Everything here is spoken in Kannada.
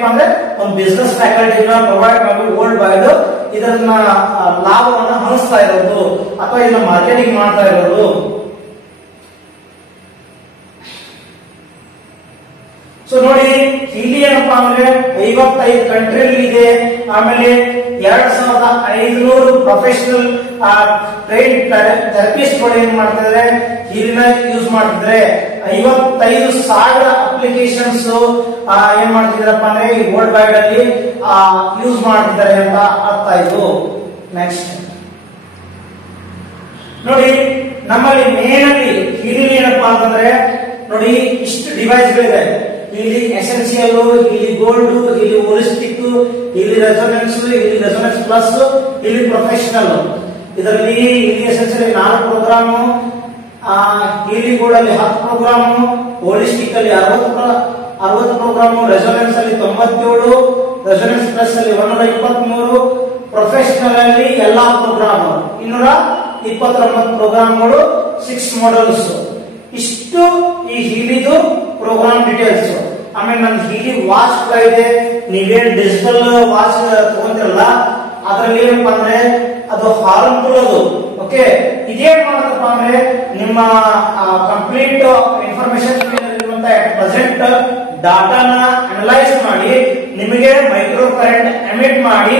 ಏನಪ್ಪಾ ಅಂದ್ರೆ ಒಂದು ಬಿಸ್ನೆಸ್ ಫ್ಯಾಕಲ್ಟಿನ ಪ್ರೊವೈಡ್ ಮಾಡಿ ವರ್ಲ್ಡ್ ವೈಡ್ ಇದನ್ನ ಲಾಭವನ್ನು ಹಂಚ್ತಾ ಇರೋದು ಅಥವಾ ಇದನ್ನ ಮಾರ್ಕೆಟಿಂಗ್ ಮಾಡ್ತಾ ಇರೋದು. ಸೊ ನೋಡಿ ಇಲ್ಲಿ ಏನಪ್ಪಾ ಅಂದ್ರೆ 55 ಕಂಟ್ರಿಯಲ್ಲಿ ಇದೆ. ಆಮೇಲೆ 2500 ಪ್ರೊಫೆಷನಲ್ ಟ್ರೈನ್ ಥೆರಪಿಸ್ಟ್ ಗಳು ಏನ್ ಮಾಡ್ತಿದ್ರೆ ಇಲ್ಲಿನ ಯೂಸ್ ಮಾಡ್ತಿದ್ರೆ 55,000 ಅಪ್ಲಿಕೇಶನ್ಸ್ ಏನ್ ಮಾಡ್ತಿದ್ರಪ್ಪ ಅಂದ್ರೆ ಈ ವರ್ಲ್ಡ್ ವೈಡ್ ಅಲ್ಲಿ ಯೂಸ್ ಮಾಡ್ತಿದ್ದಾರೆ ಅಂತ ಅರ್ಥ ಇದು. ನೆಕ್ಸ್ಟ್ ನೋಡಿ ನಮ್ಮಲ್ಲಿ ಮೇನ್ ಅಲ್ಲಿ ಇಲ್ಲಿ ಏನಪ್ಪಾ ಅಂತಂದ್ರೆ ನೋಡಿ ಇಷ್ಟು ಡಿವೈಸ್ ಗಳಿದೆ. ಇಲ್ಲಿ ಎಸೆನ್ಷಿಯಲ್, ಇಲ್ಲಿ ಗೋಲ್ಡ್, ಇಲ್ಲಿ ಹೋಲಿಸ್ಟಿಕ್, ಇಲ್ಲಿ ರೆಸೊನೆನ್ಸ್, ಇಲ್ಲಿ ರೆಸೊನೆನ್ಸ್ ಪ್ಲಸ್, ಇಲ್ಲಿ ಪ್ರೊಫೆಷನಲ್. ಇದರಲ್ಲಿ ಇಲ್ಲಿ ಎಸೆನ್ಷಿಯಲ್ 4 ಪ್ರೋಗ್ರಾಮ್, ಇಲ್ಲಿ ಗೋಲ್ಡ್ ಅಲ್ಲಿ 10 ಪ್ರೋಗ್ರಾಮ್, ಹೋಲಿಸ್ಟಿಕ್ ಅಲ್ಲಿ 60 ಪ್ರೋಗ್ರಾಮ್, ರೆಸೊನೆನ್ಸ್ ಅಲ್ಲಿ 97, ರೆಸೊನೆನ್ಸ್ ಪ್ಲಸ್ ಅಲ್ಲಿ 123, ಪ್ರೊಫೆಷನಲ್ ಅಲ್ಲಿ ಎಲ್ಲಾ ಪ್ರೋಗ್ರಾಮ್ 229 ಪ್ರೋಗ್ರಾಮ್ಗಳು, 6 ಮಾಡಲ್ಸ್. ಇಷ್ಟು ಈ ಹೀಲಿದು ಪ್ರೋಗ್ರಾಮ್ ಡೀಟೇಲ್ಸ್. ಆಮೇಲೆ ನಮ್ ಹೀಲಿ ವಾಚ್ ಇದೆ. ನೀವೇನ್ ಡಿಜಿಟಲ್ ವಾಚ್ ತಗೊಂತಿರಲ್ಲ ಅದ್ರಲ್ಲಿ ಏನಪ್ಪಾ ಅಂದ್ರೆ ಅದು ಹಾರ್ಮ್ಫುಲ್ ಅದು. ಓಕೆ, ಇದೇನ್ ಮಾಡುತ್ತಪ್ಪ ಅಂದ್ರೆ ನಿಮ್ಮ ಕಂಪ್ಲೀಟ್ ಇನ್ಫಾರ್ಮೇಶನ್ ಇರುವಂತ ಪ್ರೆಸೆಂಟ್ ಡಾಟಾನ ಅನಲೈಸ್ ಮಾಡಿ ನಿಮಗೆ ಮೈಕ್ರೋ ಕರೆಂಟ್ ಎಮಿಟ್ ಮಾಡಿ